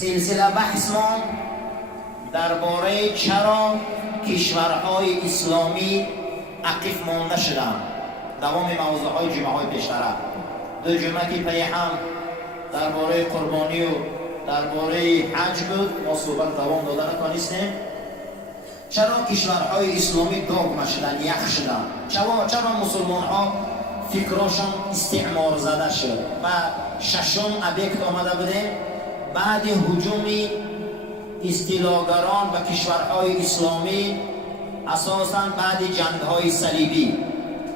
سلسله بحث ما درباره چرا کشورهای اسلامی عقب مانده شدند. دوام موضوعهای جمعه‌های پیشتر دو جمعه که پی هم درباره قربانی و درباره حج بود، ما صحبت دوام داده نتوانستیم. چرا کشورهای اسلامی داغ شدند، یخ شدند؟ چرا مسلمان ها فکراشون استعمار زده شد؟ و ششم ابیکت آمده بودیم بعد هجوم استیلاگران و کشورهای اسلامی، اساساً بعد جنگ‌های صلیبی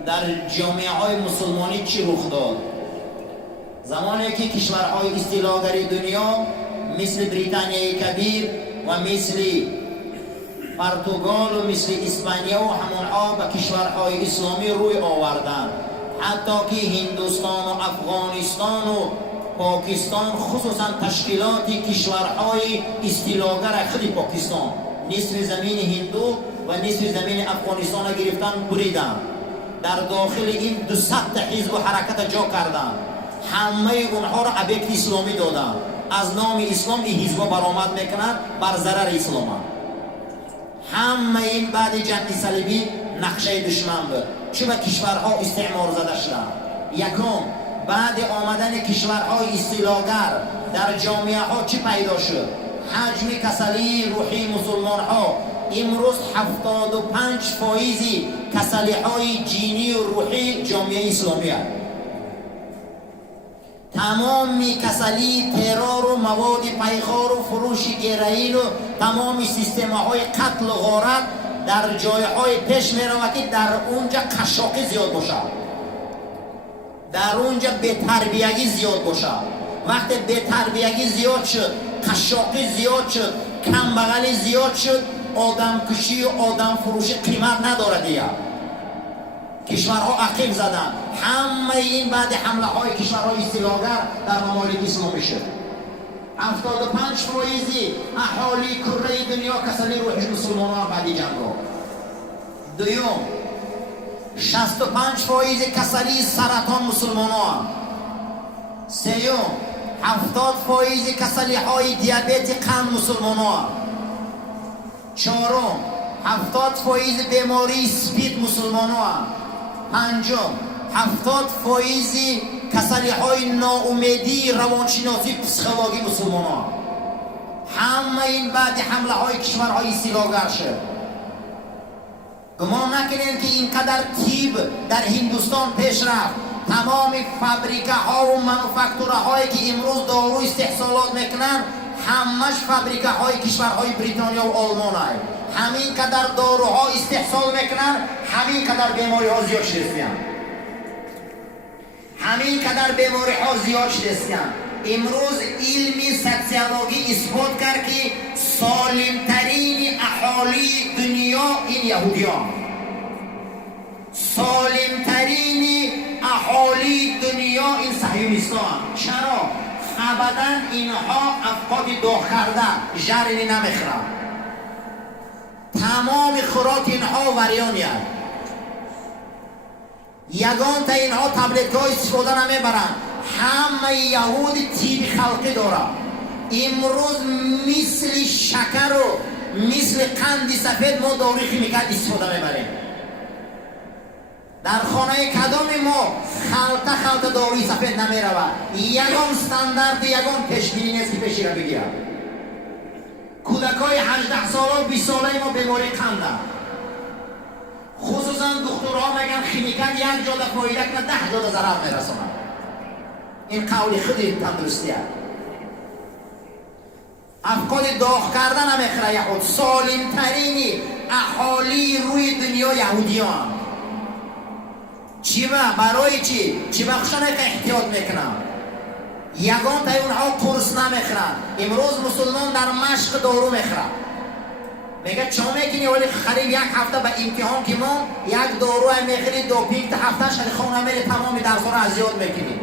در جامعه های مسلمانی چی رخ داد؟ زمانی که کشورهای استیلاگری دنیا مثل بریتانیای کبیر و مثل پرتغال و مثل اسپانیا و همونها و کشورهای اسلامی روی آوردند، حتی که هندوستان و افغانستان و پاکستان، خصوصا تشکیلات کشورهای استیلاگر خود پاکستان نصف زمین هندو و نصف زمین افغانستان را گرفتن، بریدن، در داخل این 200 حزب و حرکت جا کردن، همه اونها را ابیکت اسلامی دادن، از نام اسلام این حزب برآمد میکنند، بر ضرر اسلام. همه این بعد جنگ صلیبی نقشه دشمن بود. چرا کشورها استعمار زده شدند؟ یکم، بعد آمدن کشورهای استیلاگر در جامعه ها چی پیدا شد؟ حجم کسلی روحی مسلمان ها امروز 75% کسلی های جینی و روحی جامعه اسلامی هست. تمام کسلی ترور و مواد پیخار و فروش هیروئین و تمام سیستم های قتل و غارت در جای های پیش می رود که در اونجا قشاقی زیاد باشه، در اونجا بی‌تربیتی زیاد باشه. وقتی بی‌تربیتی زیاد شد، قشاقی زیاد شد، کمبغلی زیاد شد، آدم کشی و آدم فروشی قیمت نداره دیگه. کشورها عقب زدن. همه این بعد حمله های کشورهای استیلاگر در ممالک اسلامی شد. 75% اهالی کره دنیا کسلی روحی مسلمان ها بعد جنگ رو. دوم، 65% کسلی سرطان مسلمان ها. سیوم، 70% کسلی های دیابت قند مسلمان ها. چهارم، 70% بیماری سپید مسلمان ها. پنجم، 70% کسلی های ناامیدی روانشناسی پسیکولوژی مسلمان ها. همه این بعد حمله های کشورهای استیلاگر شد. گمان نکنین که اینقدر طب در هندوستان پیش رفت. تمام فابریکه ها و منوفکتوره هایی که امروز دارو استحصالات میکنن، همش فابریکه های کشورهای بریتانیا و آلمان هست. همین قدر داروها استحصال میکنن، همین قدر بیماری ها زیاد شدستیان. همین قدر بیماری ها زیاد شدستیان. امروز علمی سوسیولوژی اثبات کرد که سالمترین اهالی دنیا این یهودیان. سالمترین اهالی دنیا این صهیونیستان. چرا؟ ابدا اینها افکار داغ کرده ژرنی نمیخورن. تمام خوراک اینها وریانی هست. یگان تا اینها تبلت های استفاده نمیبرن. همه یهود تیب خلقی داره. امروز مثل شکر و مثل قند سفید ما داروی خیمیکال استفاده میبریم. در خانه کدام ما خلطه داروی سفید نمیرود. یگان استاندارد، یگان پیشبینی نیست که پیشی را بگیرد. کودکای 18 ساله و 20 ساله ما بیماری قنده، خصوصا دکترها میگن خیمیکال یک جا فایده کنه 10 جا ضرر میرسونه. این قول خودی تندرستی است. افکار داغ کردن نمیخوره یهود. سالمترین اهالی روی دنیا یهودیان. چی برای چی بخشانه که احتیاط میکنن؟ یگان تا اونها قرص نمیخورن. امروز مسلمان در مشق دارو میخورن. میگه چون میکنی ولی خرید یک هفته به امتحان که ما یک دارو میخوری دوپینگ تا هفته شد خونه میری تمام درس‌ها رو از یاد میکنی.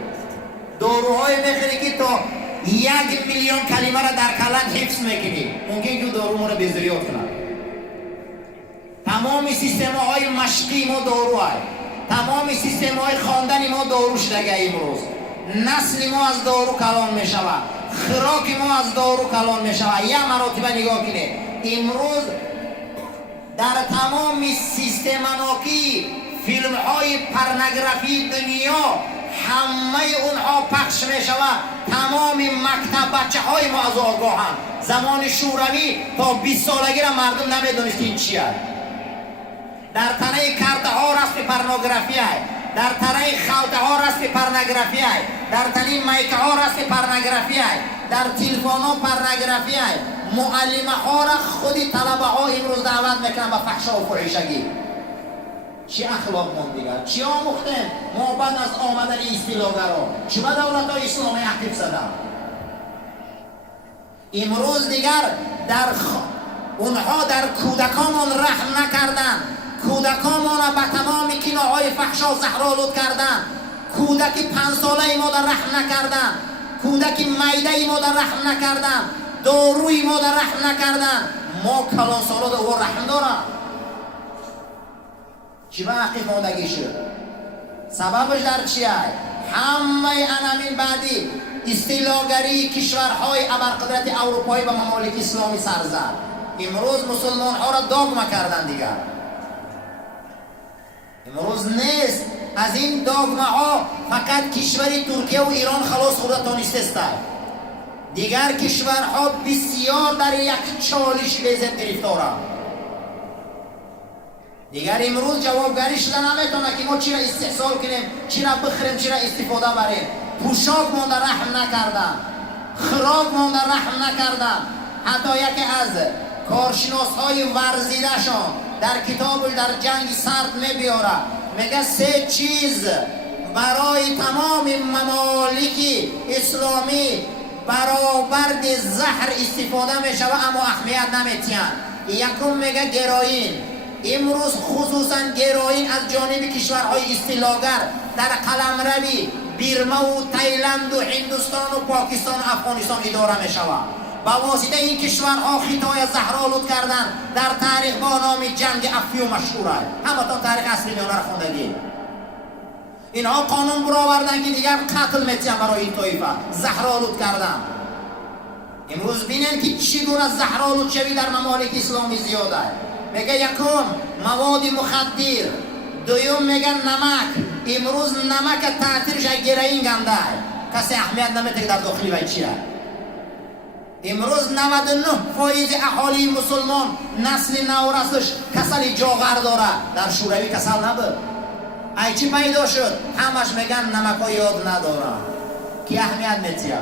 داروهای میخوری که تا 1 میلیون کلمه را در کلت حفظ میکنی. ممکن که دارو ما رو بی‌ضریات کنن. تمام سیستم های مشقی ما دارو های. تمام سیستم های خواندن ما دارو شده امروز. نسل ما از دارو کلان می شود. خوراک ما از دارو کلان می شود. یک مراتبه نگاه کنید، امروز در تمام سیستمانوکی فیلم های پرنگرافی دنیا همه اونها پخش می شود. تمام مکتب بچه های ما از آگاهند. زمان شوروی تا 20 سالگی را مردم نمیدونست این چیه. در تنه کرده ها رسم پرنگرافی های، در تنه خلطه ها رسم پرنگرافی های، در تنه میکه ها رسم پرنگرافی های، در تلفن ها پرنگرافی های. معلمه ها را خودی طلبه ها امروز دعوت میکنن به فحشا و فحشگی. چی اخلاق ما دیگر؟ چی آموختیم ما بعد از آمدن اصطلاحگرا؟ چی به دولت های اسلامی عقب زدن؟ امروز دیگر اونها در کودکانمان رحم نکردن. کودکانمان را به تمام کنایه‌های فحشا زهرآلود کردن. کودک 5 ساله ما در رحم نکردن. کودک میده ما در رحم نکردن. داروی ما در رحم نکردن. ما کلان سالات او رحم دارم. چی به عقیب ماندگی شد؟ سببش در چیه؟ همه انامین بعدی استیلاگری کشورهای ابرقدرت اروپایی و ممالک اسلامی سر زد. امروز مسلمان ها را داغمه کردن دیگر. امروز نیست از این داغمه ها فقط کشوری ترکیه و ایران خلاص خود تانسته است. دیگر کشورها بسیار در یک چالش بزد گرفتارند. دیگر امروز جوابگری شده نمیتونه که ما چی را استحصال کنیم، چی را بخریم، چی را استفاده بریم. پوشاک ما در رحم نکردن، خوراک ما در رحم نکردن. حتی یکی از کارشناس های ورزیده شان در کتابش در جنگ سرد میبیاره، میگه 3 چیز برای تمام ممالک اسلامی برآورد زهر استفاده میشه اما اهمیت نمیتین. یکم میگه گروئین. امروز خصوصا گروئین از جانب کشورهای استیلاگر در قلمروی برما و تایلند و هندوستان و پاکستان و افغانستان اداره می شود. با واسطه این کشورها خطای زهرآلود کردن در تاریخ با نام جنگ افیو مشهور است. همه تا تاریخ اصلی میانه را خوندگی. اینها قانون برآوردن که دیگر قتل میتین برای این طایفه زهرآلود کردن. امروز بینن که چگونه زهرآلود شوی در ممالک اسلامی زیاده. میگه یکم مواد مخدر، دوم میگه نمک. امروز نمک تاثیرش گرئین گنده کسی اهمیت نمیده در داخلی و چیه. امروز 99% اهالی مسلمان نسل نورسش کسل جاغر داره. در شوروی کسل نبود. ای چی پیدا شد؟ همش میگن نمک ها یاد ندارم که اهمیت میتیه.